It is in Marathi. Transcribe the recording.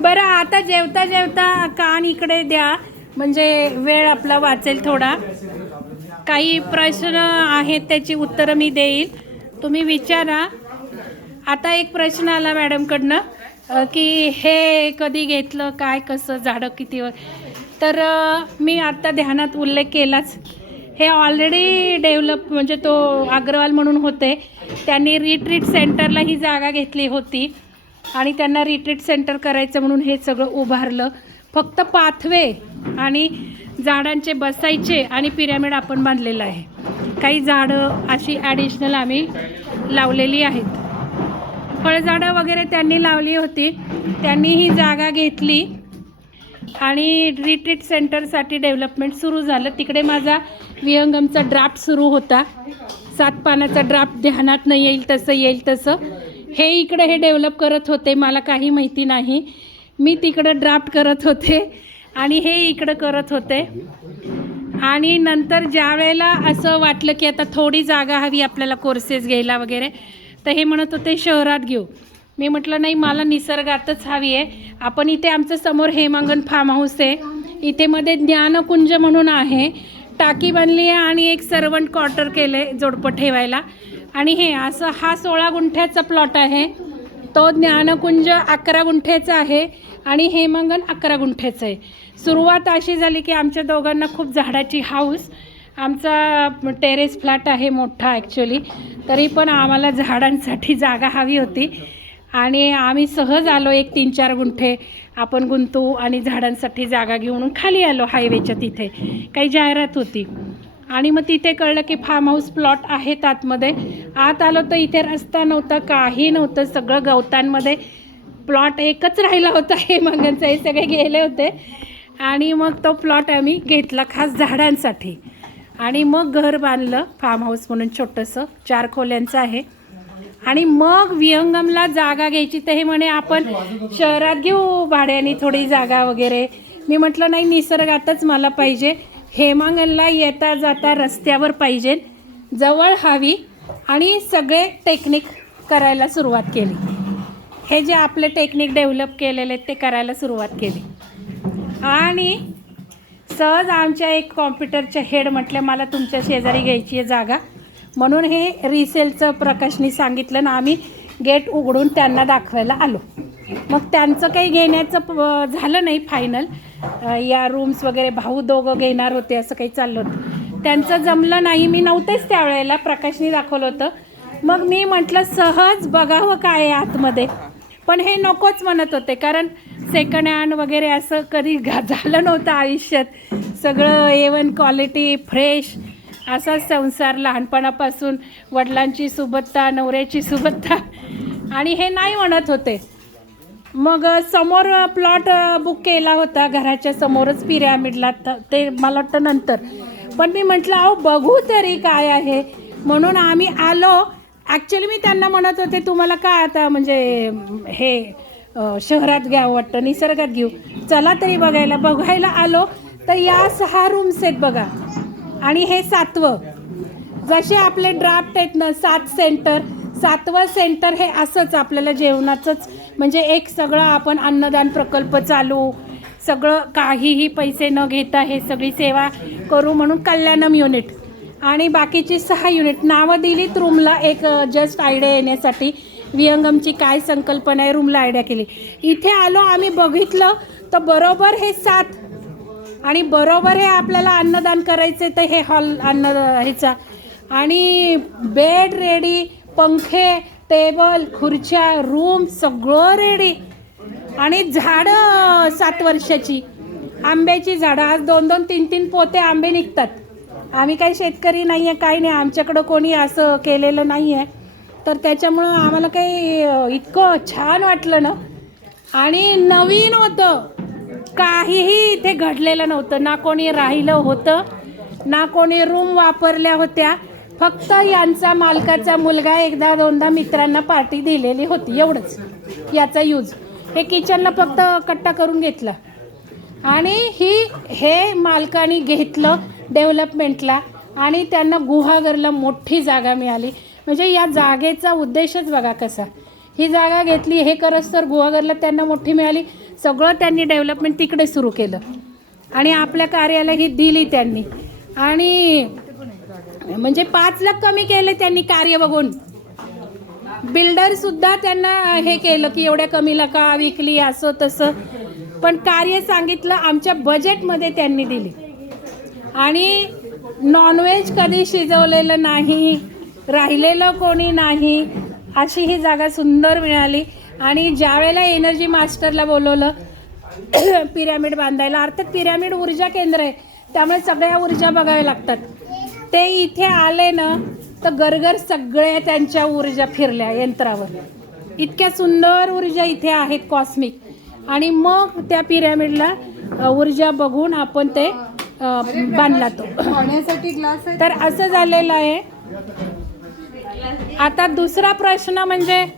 बरं आता जेवता जेवता कान इकडे द्या. म्हणजे वेळ आपला वाचेल थोडा. काही प्रश्न आहेत त्याची उत्तरं मी देईल. तुम्ही विचारा. आता एक प्रश्न आला मॅडमकडनं की हे कधी घेतलं काय कसं झाडं किती व- तर मी आत्ता ध्यानात उल्लेख केलाच. हे ऑलरेडी डेव्हलप म्हणजे तो अग्रवाल म्हणून होते. त्यांनी रिट्रीट सेंटरला ही जागा घेतली होती. आणि त्यांना रिट्रीट सेंटर करायचं म्हणून हे सगळं उभारलं. फक्त पाथवे आणि झाडांचे बसायचे आणि पिरॅमिड आपण बांधलेलं आहे. काही झाडं अशी ॲडिशनल आम्ही लावलेली आहेत. फळझाडं वगैरे त्यांनी लावली होती. त्यांनी ही जागा घेतली आणि रिट्रीट सेंटरसाठी डेव्हलपमेंट सुरू झालं. तिकडे माझा विहंगमचा ड्राफ्ट सुरू होता. सात पानाचा ड्राफ्ट ध्यानात नाही येईल तसं येईल तसं. हे इकडे हे डेव्हलप करत होते. मला काही माहिती नाही. मी तिकडं ड्राफ्ट करत होते आणि हे इकडं करत होते. आणि नंतर ज्या वेळेला असं वाटलं की आता थोडी जागा हवी आपल्याला कोर्सेस घ्यायला वगैरे तर हे म्हणत होते शहरात घेऊ. मी म्हटलं नाही मला निसर्गातच हवी आहे. आपण इथे आमचं समोर हेमांगण फार्म हाऊस आहे. इथे मध्ये ज्ञानकुंज म्हणून आहे. टाकी बनली आहे आणि एक सर्वंट क्वार्टर केले जोडपं ठेवायला. आणि हे असं हा सोळा गुंठ्याचा प्लॉट आहे. तो ज्ञानकुंज अकरा गुंठ्याचा आहे. आणि हे मंगन अकरा गुंठ्याचं आहे. सुरुवात अशी झाली की आमच्या दोघांना खूप झाडाची हाऊस आमचा टेरेस फ्लॅट आहे मोठा ॲक्च्युली तरी पण आम्हाला झाडांसाठी जागा हवी होती. आणि आम्ही सहज आलो एक तीन चार गुंठे आपण गुंतू आणि झाडांसाठी जागा घेऊन खाली आलो हायवेच्या तिथे. काही जाहिरात होती. आणि मग तिथे कळलं की फार्म हाऊस प्लॉट आहेत आतमध्ये. आत आलो तर इथे रस्ता नव्हता काही नव्हतं सगळं गवतांमध्ये. प्लॉट एकच राहिला होता हे मंगनचं हे सगळे गेले होते. आणि मग तो प्लॉट आम्ही घेतला खास झाडांसाठी. आणि मग घर बांधलं फार्म हाऊस म्हणून छोटंसं चार खोल्यांचं आहे. आणि मग विहंगमला जागा घ्यायची तर हे म्हणे आपण शहरात घेऊ भाड्याने थोडी जागा वगैरे. मी म्हटलं नाही निसर्गातच मला पाहिजे. हेमांगनला येता जाता रस्त्यावर पाहिजे. जवळ हवी. आणि सगळे टेक्निक करायला सुरुवात केली. हे जे आपले टेक्निक डेव्हलप केलेले आहेत ते करायला सुरुवात केली. आणि सहज आमच्या एक कॉम्प्युटरच्या हेड म्हटलं मला तुमच्या शेजारी घ्यायची आहे जागा. म्हणून हे रिसेलचं प्रकाशनी सांगितलं ना आम्ही गेट उघडून त्यांना दाखवायला आलो. मग त्यांचं काही घेण्याचं प- झालं नाही फायनल या रूम्स वगैरे भाऊ दोघं घेणार होते असं काही चाललं होतं. त्यांचं जमलं नाही मी नव्हतेच त्यावेळेला प्रकाशनी दाखवलं होतं. मग मी म्हटलं सहज बघावं काय आतमध्ये? पण हे नकोच म्हणत होते कारण सेकंड हँड वगैरे असं कधी घा झालं नव्हतं आयुष्यात. सगळं एवन क्वालिटी फ्रेश असाच संसार लहानपणापासून वडिलांची सुबत्ता नवऱ्याची सुबत्ता. आणि हे नाही म्हणत होते. मग समोर प्लॉट बुक केला होता घराच्या समोरच पिरॅमिडला ते मला वाटतं नंतर. पण मी म्हटलं अहो बघू तरी काय आहे. म्हणून आम्ही आलो ॲक्च्युली मी त्यांना म्हणत होते तुम्हाला काय आता म्हणजे हे शहरात घ्यावं वाटतं निसर्गात घेऊ? चला तरी बघायला. बघायला आलो तर या सहा रूम्स आहेत बघा. आणि हे सातवं. जसे आपले ड्राफ्ट आहेत ना सात सेंटर सातवं सेंटर हे असंच आपल्याला जेवणाचंच म्हणजे एक सगळं आपण अन्नदान प्रकल्प चालू सगळं काहीही पैसे न घेता हे सगळी सेवा करू म्हणून कल्याणम युनिट आणि बाकीची सहा युनिट नावं दिलीत रूमला एक जस्ट आयडिया येण्यासाठी विहंगमची काय संकल्पना आहे रूमला आयडिया केली. इथे आलो आम्ही बघितलं तर बरोबर हे सात. आणि बरोबर हे आपल्याला अन्नदान करायचे तर हे हॉल अन्न ह्याचा. आणि बेड रेडी पंखे टेबल खुर्च्या रूम सगळं रेडी आणि झाडं सात वर्षाची. आंब्याची झाडं. आज दोन दोन तीन तीन पोते आंबे निघतात. आम्ही काही शेतकरी नाही आहे काही नाही. आमच्याकडं कोणी असं केलेलं नाही आहे तर त्याच्यामुळं आम्हाला काही इतकं छान वाटलं ना. आणि नवीन होतं. काहीही इथे घडलेलं नव्हतं. ना कोणी राहिलं होतं ना कोणी रूम वापरल्या होत्या. फक्त यांचा मालकाचा मुलगा एकदा दोनदा मित्रांना पार्टी दिलेली होती. एवढंच. याचा यूज हे किचनला फक्त कट्टा करून घेतला. आणि ही हे मालकाने घेतलं. डेव्हलपमेंटला आणि त्यांना गुहागरला मोठी जागा मिळाली. म्हणजे या जागेचा उद्देशच बघा कसा. ही जागा घेतली हे करस तर गुहागरला त्यांना मोठी मिळाली. सगळं त्यांनी डेव्हलपमेंट तिकडे सुरू केलं. आणि आपल्या कार्याला ही दिली त्यांनी. आणि म्हणजे पाच लाख कमी केले त्यांनी कार्य बघून. बिल्डरसुद्धा त्यांना हे केलं की एवढ्या कमीला का विकली असं तसं. पण कार्य सांगितलं आमच्या बजेटमध्ये त्यांनी दिली. आणि नॉनव्हेज कधी शिजवलेलं नाही राहिलेलं कोणी नाही अशी ही जागा सुंदर मिळाली. आणि ज्यावेळेला एनर्जी मास्टरला बोलवलं पिरॅमिड बांधायला अर्थात पिरॅमिड ऊर्जा केंद्र आहे त्यामुळे सगळ्या ऊर्जा बघाव्या लागतात. ते इथे आले ना तर गरगर सगळ्या त्यांच्या ऊर्जा फिरल्या यंत्रावर. इतक्या सुंदर ऊर्जा इथे आहेत कॉस्मिक आणि मग त्या पिरॅमिडला ऊर्जा बघून आपण ते बांधला तो. तर असं झालेलं आहे. आता दुसरा प्रश्न म्हणजे